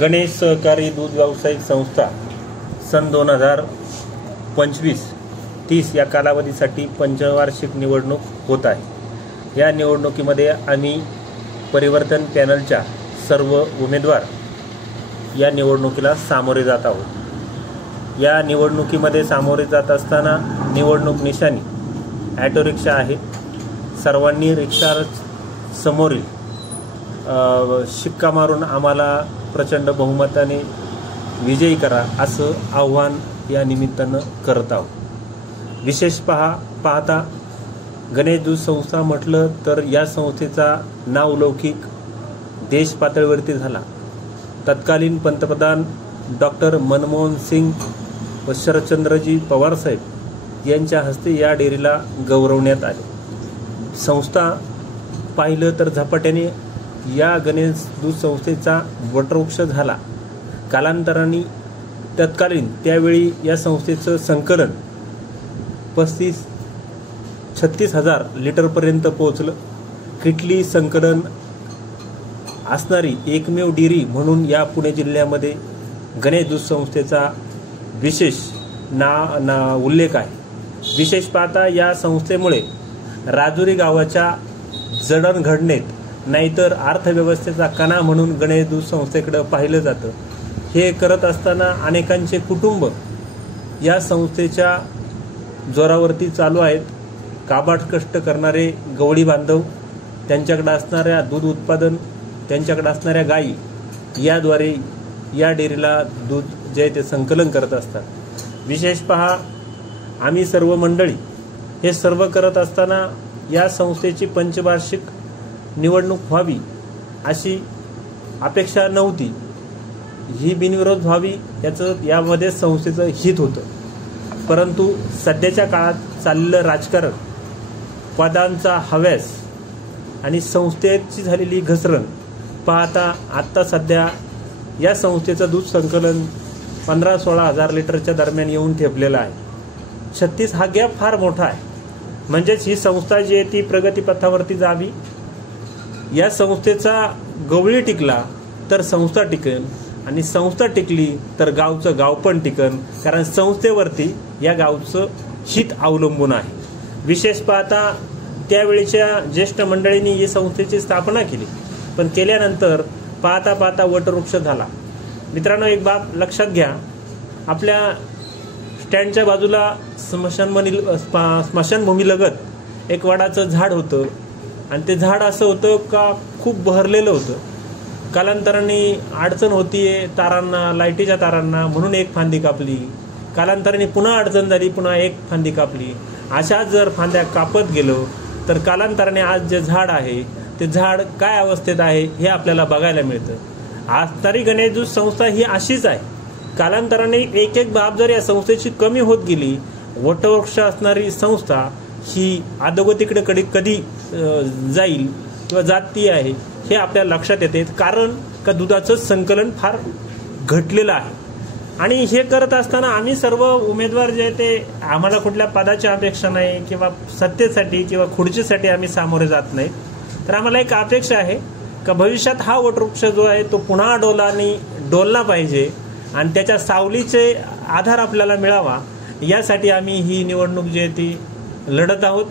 गणेश सहकारी दूध व्यावसायिक संस्था सन 2025-30 या कालावधीसाठी पंचवार्षिक निवडणूक होत आहे। या निवडणुकीमध्ये आम्ही परिवर्तन पॅनलच्या सर्व उमेदवार या निवडणुकीला सामोरे जात आहोत। या निवडणुकीमध्ये सामोरे जात असताना निवडणूक निशाणी ॲटो रिक्षा आहे। सर्वांनी रिक्षा समोरील शिक्का मारून आम्हाला प्रचंड बहुमताने विजयी करा असं आव्हान या निमित्तानं करत आहोत। विशेष पाहता गणेश दूध संस्था म्हटलं तर या संस्थेचा नावलौकिक देश पातळीवरती झाला। तत्कालीन पंतप्रधान डॉक्टर मनमोहन सिंग व शरदचंद्रजी पवार साहेब यांच्या हस्ते या डेअरीला गौरवण्यात आले। संस्था पाहिलं तर झपाट्याने या गणेश दूध संस्थेचा वटवृक्ष झाला। कालांतराने तत्कालीन त्यावेळी या संस्थेचं संकलन 35-36 हजार लिटरपर्यंत पोहोचलं। किटली संकलन असणारी एकमेव डेअरी म्हणून या पुणे जिल्ह्यामध्ये गणेश दूध संस्थेचा विशेष उल्लेख आहे। विशेष पाहता या संस्थेमुळे राजुरी गावाच्या जडणघडणीत नाहीतर अर्थव्यवस्थेचा कणा म्हणून गणेश दूध संस्थेकडे पाहिलं जातं। हे करत असताना अनेकांचे कुटुंब या संस्थेच्या जोरावरती चालू आहेत। काबाड कष्ट करणारे गवळी बांधव, त्यांच्याकडे असणाऱ्या दूध उत्पादन, त्यांच्याकडे असणाऱ्या गायी याद्वारे या डेअरीला दूध जे ते संकलन करत असतात। विशेष पहा, आम्ही सर्व मंडळी हे सर्व करत असताना या संस्थेची पंचवार्षिक निवडणूक व्हावी अशी अपेक्षा नव्हती। ही बिनविरोध व्हावी यामध्ये संस्थेचं हित होतं। परंतु सध्याच्या काळात चाललेलं राजकारण, पदांचा हव्यास आणि संस्थेची झालेली घसरण पाहता आत्ता सध्या या संस्थेचं दूध संकलन 15-16 हजार लिटरच्या दरम्यान येऊन ठेपलेलं आहे। 36 हा गॅप फार मोठा आहे। म्हणजेच ही संस्था जी आहे ती प्रगतीपथावरती जावी। या संस्थेचा गवळी टिकला तर संस्था टिकेल आणि संस्था टिकली तर गावचं गाव पण टिकन, कारण संस्थेवरती या गावचं हित अवलंबून आहे। विशेष पाहता त्यावेळेच्या ज्येष्ठ मंडळींनी या संस्थेची स्थापना केली, पण केल्यानंतर पाहता पाहता वटवृक्ष झाला। मित्रांनो, एक बाब लक्षात घ्या, आपल्या स्टँडच्या बाजूला स्मशानभूमीलगत एक वडाचं झाड होतं आणि ते झाड असं होतं का खूप बहरलेलं होतं। कालांतराने अडचण होतीये तारांना, लाईटीच्या तारांना, म्हणून एक फांदी कापली। कालांतराने पुन्हा अडचण झाली, पुन्हा एक फांदी कापली। अशा जर फांद्या कापत गेलो तर कालांतराने आज जे झाड आहे ते झाड काय अवस्थेत आहे हे आपल्याला बघायला मिळतं। असणारी गणेश दूध संस्था ही अशीच आहे। कालांतराने एक एक बाब जर या संस्थेची कमी होत गेली, वटवृक्ष असणारी संस्था ही अधोगतीकडे कधी जाईल किंवा जाती आहे हे आपल्या लक्षात येते। कारण का दुधाचं संकलन फार घटलेलं आहे। आणि हे करत असताना आम्ही सर्व उमेदवार जे ते आम्हाला कुठल्या पदाची अपेक्षा नाही किंवा सत्तेसाठी किंवा खुर्चीसाठी आम्ही सामोरे जात नाही। तर आम्हाला एक अपेक्षा आहे का भविष्यात हा वटवृक्ष जो आहे तो पुन्हा डोलला पाहिजे आणि त्याच्या सावलीचे आधार आपल्याला मिळावा, यासाठी आम्ही ही निवडणूक जी आहे ती लढत आहोत।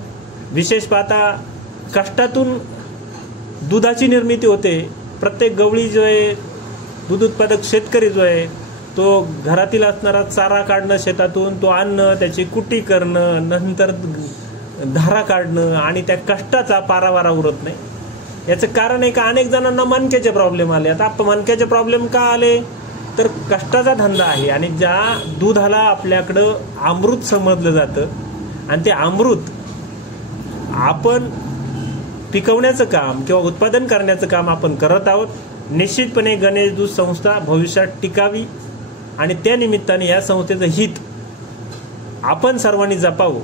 विशेष पाहता कष्टातून दुधाची निर्मिती होते। प्रत्येक गवळी जो आहे, दूध उत्पादक शेतकरी जो आहे, तो घरातील असणारा चारा काढणं शेतातून, तो आणणं, त्याची कुट्टी करणं, नंतर धारा काढणं आणि त्या कष्टाचा पारावारा उरत नाही। याचं कारण आहे का अनेक जणांना मणक्याचे प्रॉब्लेम आले। आता मणक्याचे प्रॉब्लेम का आले तर कष्टाचा धंदा आहे आणि ज्या दुधाला आपल्याकडं अमृत समजलं जातं आणि ते अमृत आपण पिकवण्याचं काम किंवा उत्पादन करण्याचं काम आपण करत आहोत। निश्चितपणे गणेश दूध संस्था भविष्यात टिकावी आणि त्या निमित्ताने या संस्थेचं हित आपण सर्वांनी जपावं।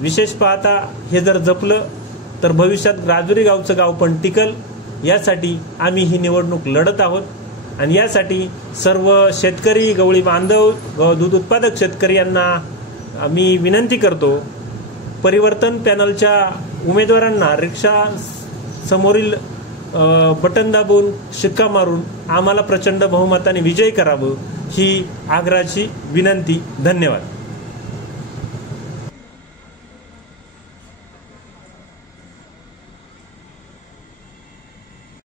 विशेष पाहता हे जर जपलं तर भविष्यात राजुरी गावचं गाव पण टिकल, यासाठी आम्ही ही निवडणूक लढत आहोत। आणि यासाठी सर्व शेतकरी, गवळी बांधव, दूध उत्पादक शेतकरी यांना मी विनंती करतो, परिवर्तन पॅनलच्या उमेदवारांना रिक्षा समोरील बटन दाबून शिक्का मारून आम्हाला प्रचंड बहुमताने विजयी करावं ही आग्रहाची विनंती. धन्यवाद.